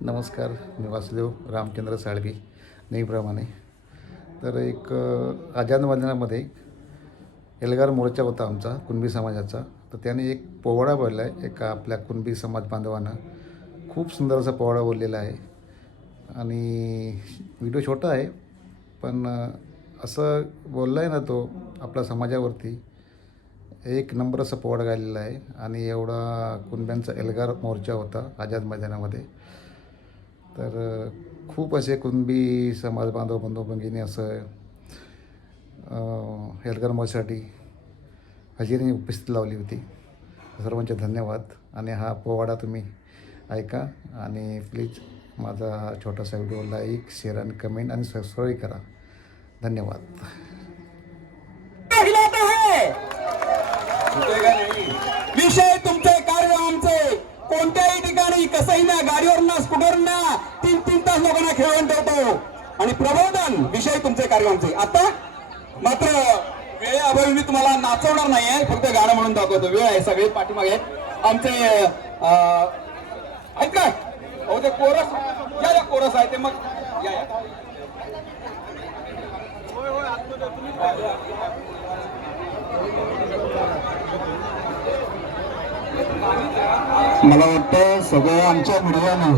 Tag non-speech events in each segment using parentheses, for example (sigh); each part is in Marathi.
नमस्कार मी वासुदेव रामचंद्र साळगे नेहमीप्रमाणे. तर एक अजानवादनामध्ये मैदानामध्ये एल्गार मोर्चा होता आमचा कुणबी समाजाचा. तर त्याने एक पोवाडा बोलला आहे एका आपल्या कुणबी समाज बांधवांना. खूप सुंदर असा पोवाडा बोललेला आहे. आणि व्हिडिओ छोटा आहे पण असं बोलला आहे ना तो आपल्या समाजावरती एक नंबर असा पोवाडा गायलेला आहे. आणि एवढा कुणब्यांचा एल्गार मोर्चा होता आझाद मैदानामध्ये. तर खूप असे कुणबी समाज बांधव बंधू भगिनी असं अ, एल्गार मोर्चासाठी हजेरी उपस्थित लावली होती. सर्वांचे धन्यवाद. आणि हा पोवाडा तुम्ही ऐका आणि प्लीज माझा हा छोटासा व्हिडिओ लाईक शेअर आणि कमेंट आणि सबस्क्राईब करा. धन्यवाद. विषय तुमचे कार्य आमचे कोणत्याही ठिकाणी कसंही ना गाडीवर ना स्कूटर ना तीन तीन तास लोकांना खेळवून ठेवतो. आणि प्रबोधन विषय तुमचे कार्य आता मात्र वेळेअभावी मी तुम्हाला नाचवणार नाहीये फक्त गाणं म्हणून दाखवतो. वेळ आहे सगळे पाठीमागे आमचे अं, आहेत काय हो ते कोरस या या कोरस आहे ते मग. या या. मला वाटतं सगळं आमच्या मीडियानं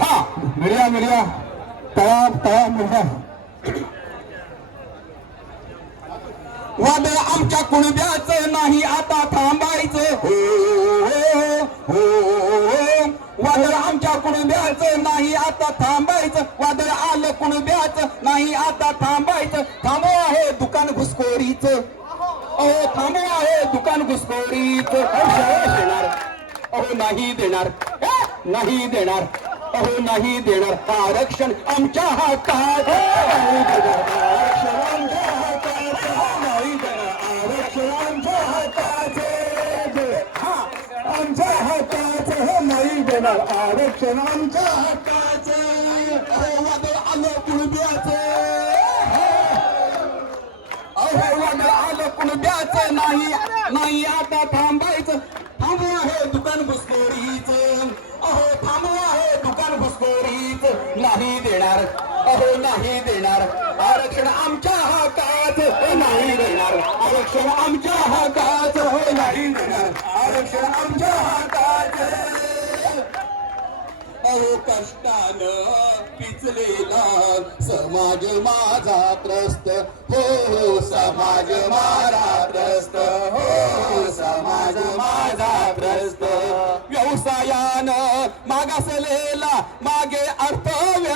हा मीडिया मीडिया. तयार तयार मीडिया. वादळ आमच्या कुणब्याचं नाही आता थांबायचं. हो, हो, हो, हो. वादळ आमच्या कुणब्याचं नाही आता थांबायचं. वादळ आलं कुणब्याचं नाही आता थांबायचं. थांबव आहे दुकान घुसखोरीच. अहो थांबव आहे दुकान घुसखोरीच. अहो, नाही देणार. नाही देणार. अहो नाही देणार. आरक्षण आमच्या हातात. नाही देणार. आरक्षण आमच्या हातात. नाही देणार. आरक्षण आमच्या हाताचे आमच्या हे नाही देणार. आरक्षण आमच्या आलं कुणब्याचे. अहो आलं कुणब्याचं. नाही नाही आता थांबायचं. थांबू आहे. घुसखोरीच अहो थांबू आहे दुकान घुसखोरीच. नाही देणार. अहो नाही देणार. आरक्षण आमच्या हातात नाही देणार. आरक्षण आमच्या हातात हो नाही देणार. आरक्षण आमच्या हातात अहो कष्टानं पिचलेला समाज माझा त्रस्त. हो हो समाज माझा त्रस्त. हो समाज माझा त्रस्त. व्यवसायानं मागासलेला मागे अर्थव्य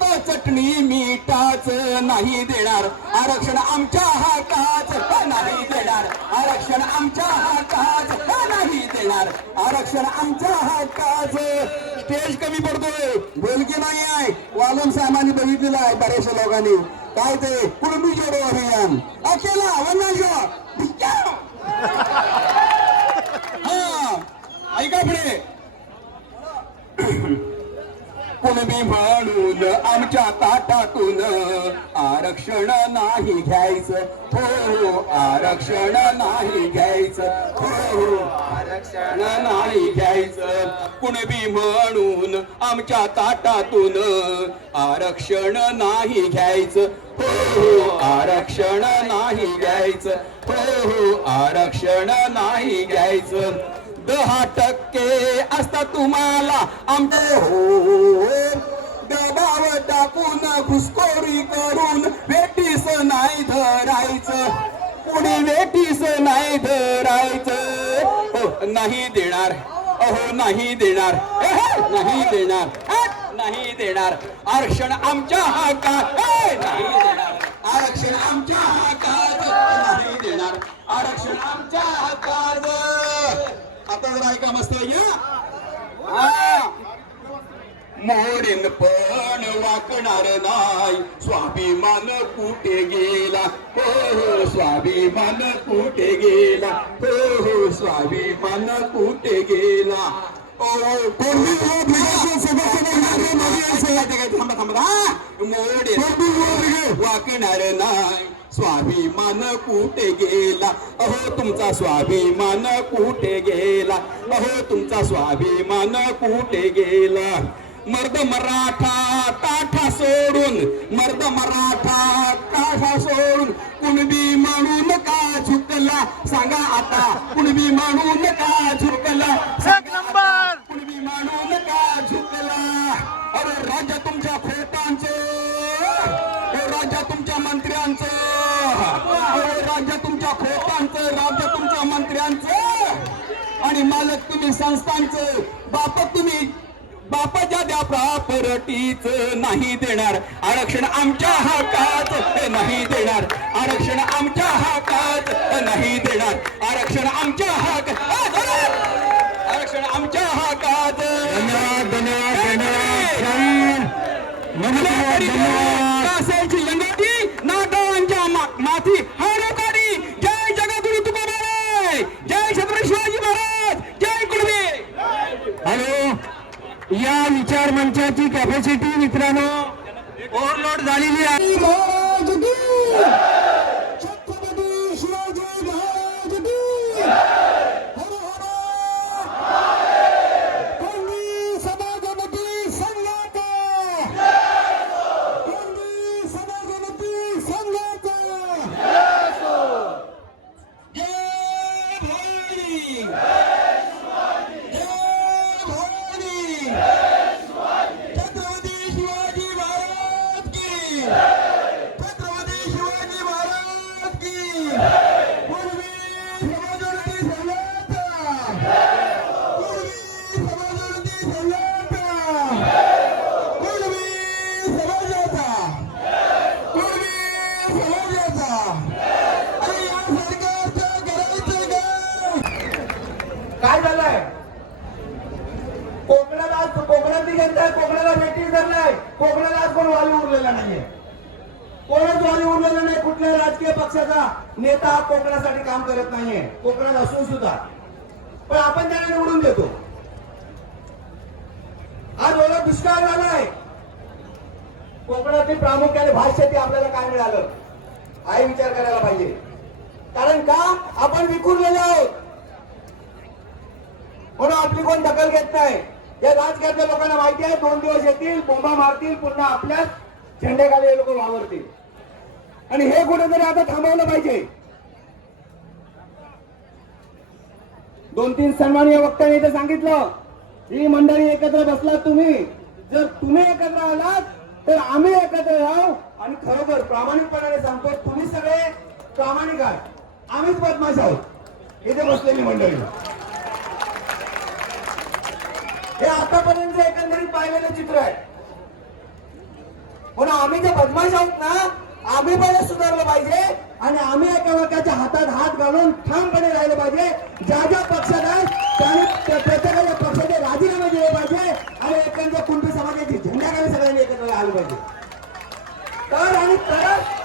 नात चटणी मीठाच नाही देणार. आरक्षण आमच्या हातात नाही देणार. आरक्षण आमच्या हातात नाही देणार. आरक्षण आमच्या हातात. स्टेज कमी पडतोय. बोलकी नाही आहे. वालून साहेबांनी बघितलेलं आहे बऱ्याचशा लोकांनी. काय ते? कुणबी जोडो अभियान. अकेला वन्ना जो (laughs) हा. ऐका पुढे. (clears throat) हो, हो, हो, कुणबी म्हणून आमच्या ताटातून आरक्षण नाही घ्यायचं. हो आरक्षण नाही घ्यायचं. हो आरक्षण नाही घ्यायचं. कुणबी म्हणून आमच्या ताटातून आरक्षण नाही घ्यायचं. हो आरक्षण नाही घ्यायचं. हो आरक्षण नाही घ्यायचं. दहा टक्के असता तुम्हाला आमचे हो दबाव टाकून घुसखोरी करून वेटीस नाही धरायचं. कुणी वेटीस नाही धरायचं? हो नाही देणार. अहो नाही देणार. नाही देणार. नाही देणार. आरक्षण आमच्या हातात. नाही देणार. आरक्षण आमच्या हातात. नाही देणार. आरक्षण आमच्या हातात. ऐका मस्त या पण वाकणार नाही. स्वाभिमान कुठे गेला? हो हो स्वाभिमान कुठे गेला? हो हो स्वाभिमान कुठे गेला? ओ कोणी? थांबा थांबा. मोडीन वाकणार नाही. स्वाभिमान कुठे गेला? अहो तुमचा स्वाभिमान कुठे गेला? अहो तुमचा स्वाभिमान कुठे गेला? मर्द मराठा ताठा सोडून मर्द मराठा ताठा सोडून कुणबी म्हणून का झुकला? सांगा आता कुणबी म्हणून का झुकला? नंबर! कुणबी म्हणून राज्य तुमच्या खोटांचे. राज्य तुमच्या मंत्र्यांचं. राज्य तुमच्या खोटांचं. राज्य तुमच्या मंत्र्यांचं. आणि मालक तुम्ही संस्थांचं. बाप तुम्ही बापाच्या द्या प्रॉपर्टीच नाही देणार. आरक्षण आमच्या हातात नाही देणार. आरक्षण आमच्या हातात नाही देणार. आरक्षण आमच्या हाक नमस्कार Sim! जनता कोकणाला भेटी धरलाय कोकणाला आज कोण वाली उरलेला नाहीये. कोणच वाली उरलेला नाही कुठल्याही राजकीय पक्षाचा नेता कोकणासाठी काम करत नाहीये. कोकणात असून सुद्धा. पण आपण त्यांना निवडून देतो. आज ओला दुष्काळ झालाय. कोकणातील प्रामुख्याने भात शेती आपल्याला काय मिळालं? आई विचार करायला पाहिजे. कारण का? आपण विखुरलेले आहोत. म्हणून आपली कोण दखल घेत नाही. या राजकारण्या लोकांना माहिती आहे दोन दिवस येतील बोंबा मारतील पुन्हा आपल्याच झेंडेखाली हे लोक वावरतील. आणि हे कुठेतरी आता थांबवलं पाहिजे. दोन तीन सन्मानीय वक्त्यांनी इथे सांगितलं ही मंडळी एकत्र बसलात तुम्ही. जर तुम्ही एकत्र आलात तर आम्ही एकत्र राहू. आणि खरोखर प्रामाणिकपणाने सांगतो तुम्ही सगळे प्रामाणिक आहात. आम्हीच बदमाश आहोत. इथे बसलेली मंडळी. हे आतापर्यंत एकंदरीत पाहिलेलं चित्र आहे. पण आम्ही जे बदमाश आहोत ना आम्ही पहिले सुधारलं पाहिजे आणि आम्ही एकामेकाच्या हातात हात घालून ठामपणे राहिले पाहिजे. ज्या ज्या पक्षात आहे त्याने प्रत्येकाच्या पक्षाचे राजीनामे दिले पाहिजे आणि एकंदर कुणबी समाजाची झेंड्याखाली सगळ्यांनी एकत्र आलं पाहिजे. तर आणि तरच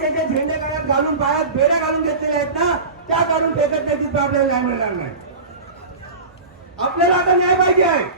पक्षाचे झेंडे गळ्यात घालून पायात बेड्या घालून घेतलेल्या आहेत ना त्या काढून फेकत नाही तिथं आपल्याला न्याय मिळणार नाही. आपल्याला आता न्याय पाहिजे आहे.